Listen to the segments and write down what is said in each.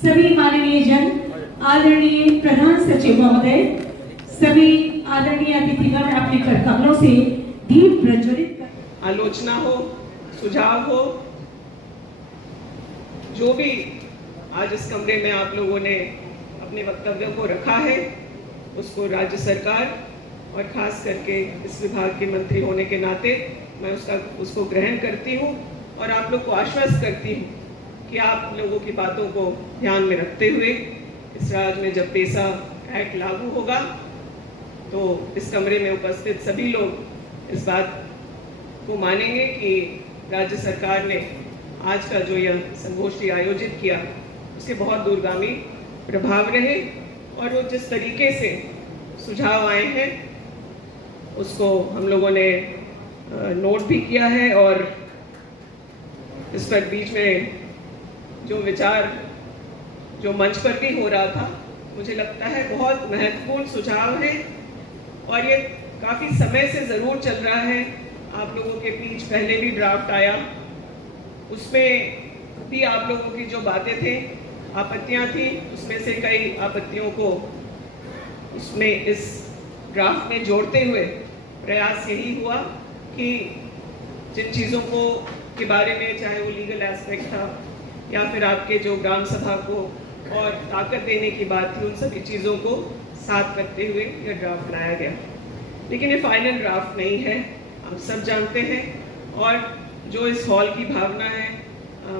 सभी माननीय जन, आदरणीय प्रधान सचिव महोदय, सभी आदरणीय अतिथिगण अपने कमलों से दीप प्रज्वलित कर आलोचना हो, सुझाव हो, जो भी आज इस कमरे में आप लोगों ने अपने वक्तव्यों को रखा है, उसको राज्य सरकार और खास करके इस विभाग के मंत्री होने के नाते मैं उसको ग्रहण करती हूँ और आप लोग को आश्वस्त करती हूँ कि आप लोगों की बातों को ध्यान में रखते हुए इस राज्य में जब पेसा एक्ट लागू होगा तो इस कमरे में उपस्थित सभी लोग इस बात को मानेंगे कि राज्य सरकार ने आज का जो यह संगोष्ठी आयोजित किया उसके बहुत दूरगामी प्रभाव रहे और वो जिस तरीके से सुझाव आए हैं उसको हम लोगों ने नोट भी किया है और इस पर बीच में जो विचार जो मंच पर भी हो रहा था, मुझे लगता है बहुत महत्वपूर्ण सुझाव है और ये काफ़ी समय से ज़रूर चल रहा है। आप लोगों के बीच पहले भी ड्राफ्ट आया, उसमें भी आप लोगों की जो बातें थे, आपत्तियां थी, उसमें से कई आपत्तियों को उसमें इस ड्राफ्ट में जोड़ते हुए प्रयास यही हुआ कि जिन चीज़ों को के बारे में, चाहे वो लीगल एस्पेक्ट था या फिर आपके जो ग्राम सभा को और ताकत देने की बात थी, उन सभी चीज़ों को साथ करते हुए यह ड्राफ्ट बनाया गया। लेकिन ये फाइनल ड्राफ्ट नहीं है, हम सब जानते हैं और जो इस हॉल की भावना है,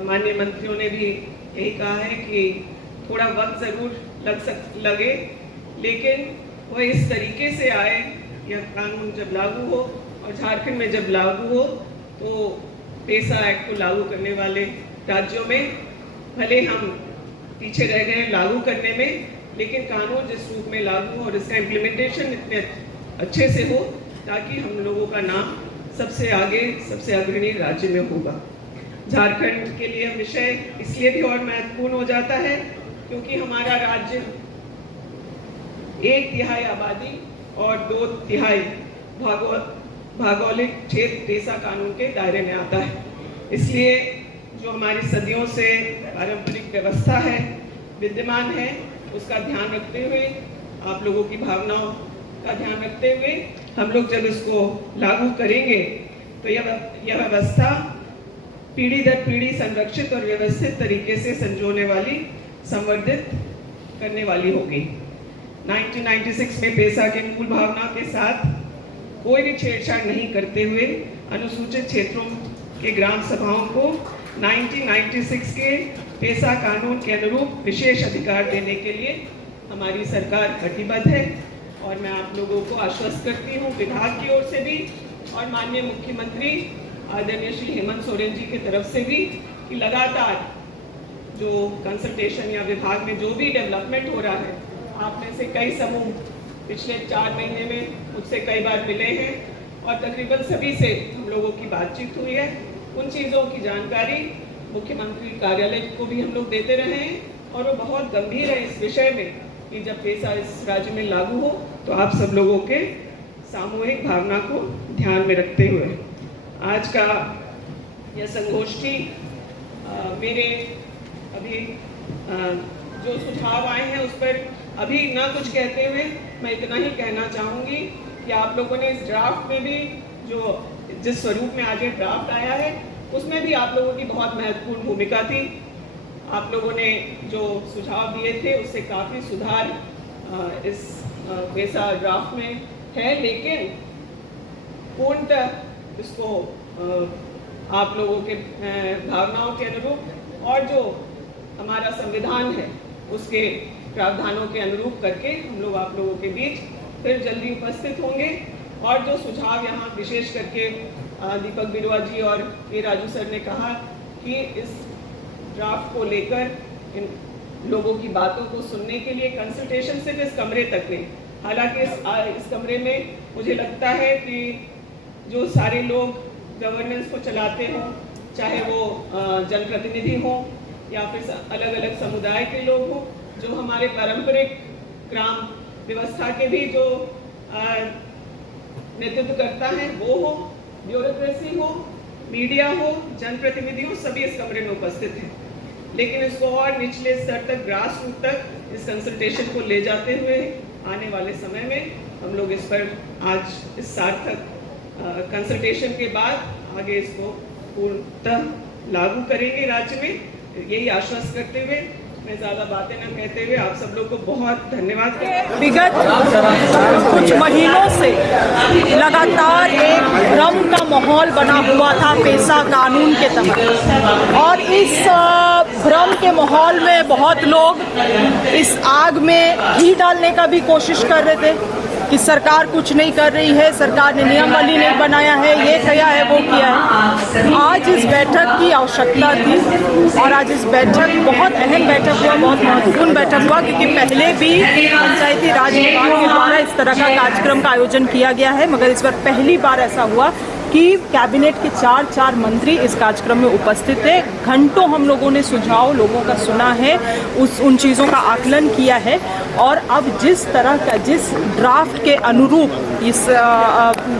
माननीय मंत्रियों ने भी यही कहा है कि थोड़ा वक्त ज़रूर लगे, लेकिन वह इस तरीके से आए, यह कानून जब लागू हो और झारखंड में जब लागू हो तो पेसा एक्ट को लागू करने वाले राज्यों में भले हम पीछे रह गए लागू करने में, लेकिन कानून जिस रूप में लागू हो और इसका इम्प्लीमेंटेशन इतने अच्छे से हो ताकि हम लोगों का नाम सबसे आगे, सबसे अग्रणी राज्य में होगा। झारखंड के लिए विषय इसलिए भी और महत्वपूर्ण हो जाता है क्योंकि हमारा राज्य 1/3 आबादी और 2/3 भौगोलिक क्षेत्र पेसा कानून के दायरे में आता है। इसलिए जो हमारी सदियों से पारंपरिक व्यवस्था है, विद्यमान है, उसका ध्यान रखते हुए, आप लोगों की भावनाओं का ध्यान रखते हुए हम लोग जब इसको लागू करेंगे तो यह व्यवस्था पीढ़ी दर पीढ़ी संरक्षित और व्यवस्थित तरीके से संजोने वाली, संवर्धित करने वाली होगी। 1996 में पेसा के मूल भावना के साथ कोई भी छेड़छाड़ नहीं करते हुए अनुसूचित क्षेत्रों के ग्राम सभाओं को 1996 के पेसा कानून के अनुरूप विशेष अधिकार देने के लिए हमारी सरकार कटिबद्ध है और मैं आप लोगों को आश्वस्त करती हूँ विभाग की ओर से भी और माननीय मुख्यमंत्री आदरणीय श्री हेमंत सोरेन जी की तरफ से भी कि लगातार जो कंसल्टेशन या विभाग में जो भी डेवलपमेंट हो रहा है, आप में से कई समूह पिछले 4 महीने में मुझसे कई बार मिले हैं और तकरीबन सभी से हम लोगों की बातचीत हुई है। उन चीज़ों की जानकारी मुख्यमंत्री कार्यालय को भी हम लोग देते रहे हैं और वो बहुत गंभीर है इस विषय में कि जब पेसा इस राज्य में लागू हो तो आप सब लोगों के सामूहिक भावना को ध्यान में रखते हुए आज का यह संगोष्ठी मेरे अभी जो सुझाव आए हैं उस पर अभी ना कुछ कहते हुए मैं इतना ही कहना चाहूँगी कि आप लोगों ने इस ड्राफ्ट में भी जो जिस स्वरूप में आज ये ड्राफ्ट आया है उसमें भी आप लोगों की बहुत महत्वपूर्ण भूमिका थी। आप लोगों ने जो सुझाव दिए थे उससे काफ़ी सुधार इस पेसा ड्राफ्ट में है, लेकिन पूर्णतः इसको आप लोगों के भावनाओं के अनुरूप और जो हमारा संविधान है उसके प्रावधानों के अनुरूप करके हम लोग आप लोगों के बीच फिर जल्दी उपस्थित होंगे और जो सुझाव यहाँ विशेष करके दीपक बिरुआ जी और ए राजू सर ने कहा कि इस ड्राफ्ट को लेकर इन लोगों की बातों को सुनने के लिए कंसल्टेशन सिर्फ इस कमरे तक नहीं, हालांकि इस कमरे में मुझे लगता है कि जो सारे लोग गवर्नेंस को चलाते हों, चाहे वो जनप्रतिनिधि हों या फिर अलग अलग समुदाय के लोग हों, जो हमारे पारंपरिक ग्राम व्यवस्था के भी जो नेतृत्व करता है वो हो, ब्यूरोक्रेसी हो, मीडिया हो, जनप्रतिनिधि हो, सभी इस कमरे में उपस्थित हैं। लेकिन इसको और निचले स्तर तक, ग्रास रूट तक इस कंसल्टेशन को ले जाते हुए आने वाले समय में हम लोग इस पर आज इस सार्थक कंसल्टेशन के बाद आगे इसको पूर्णतः लागू करेंगे राज्य में, यही आश्वस्त करते हुए मैं ज़्यादा बातें न कहते हुए आप सब लोग को बहुत धन्यवाद करता हूं। विगत कुछ महीनों से लगातार एक भ्रम का माहौल बना हुआ था पेशा कानून के तहत, और इस भ्रम के माहौल में बहुत लोग इस आग में घी डालने का भी कोशिश कर रहे थे कि सरकार कुछ नहीं कर रही है, सरकार ने नियमावली नहीं बनाया है, ये किया है, वो किया है। आज इस बैठक की आवश्यकता थी और आज इस बैठक बहुत अहम बैठक हुआ, बहुत महत्वपूर्ण बैठक हुआ, क्योंकि पहले भी पंचायती राज विभाग के द्वारा इस तरह का कार्यक्रम का आयोजन किया गया है, मगर इस बार पहली बार ऐसा हुआ कि कैबिनेट के चार मंत्री इस कार्यक्रम में उपस्थित थे। घंटों हम लोगों ने सुझाव लोगों का सुना है, उन चीज़ों का आकलन किया है, और अब जिस तरह का, जिस ड्राफ्ट के अनुरूप, इस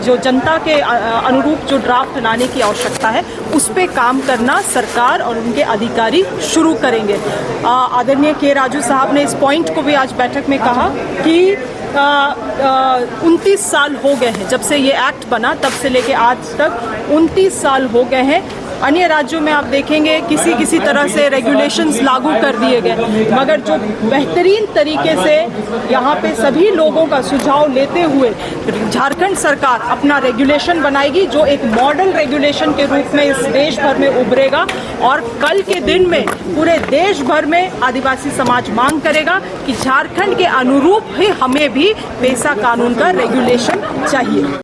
जो जनता के अनुरूप जो ड्राफ्ट लाने की आवश्यकता है, उस पे काम करना सरकार और उनके अधिकारी शुरू करेंगे। आदरणीय के राजू साहब ने इस पॉइंट को भी आज बैठक में कहा कि 29 साल हो गए हैं जब से ये एक्ट बना, तब से लेके आज तक 29 साल हो गए हैं। अन्य राज्यों में आप देखेंगे किसी तरह से रेगुलेशंस लागू कर दिए गए, मगर जो बेहतरीन तरीके से यहाँ पे सभी लोगों का सुझाव लेते हुए झारखंड सरकार अपना रेगुलेशन बनाएगी, जो एक मॉडल रेगुलेशन के रूप में इस देश भर में उभरेगा, और कल के दिन में पूरे देश भर में आदिवासी समाज मांग करेगा कि झारखंड के अनुरूप ही हमें भी पेशा कानून का रेगुलेशन चाहिए।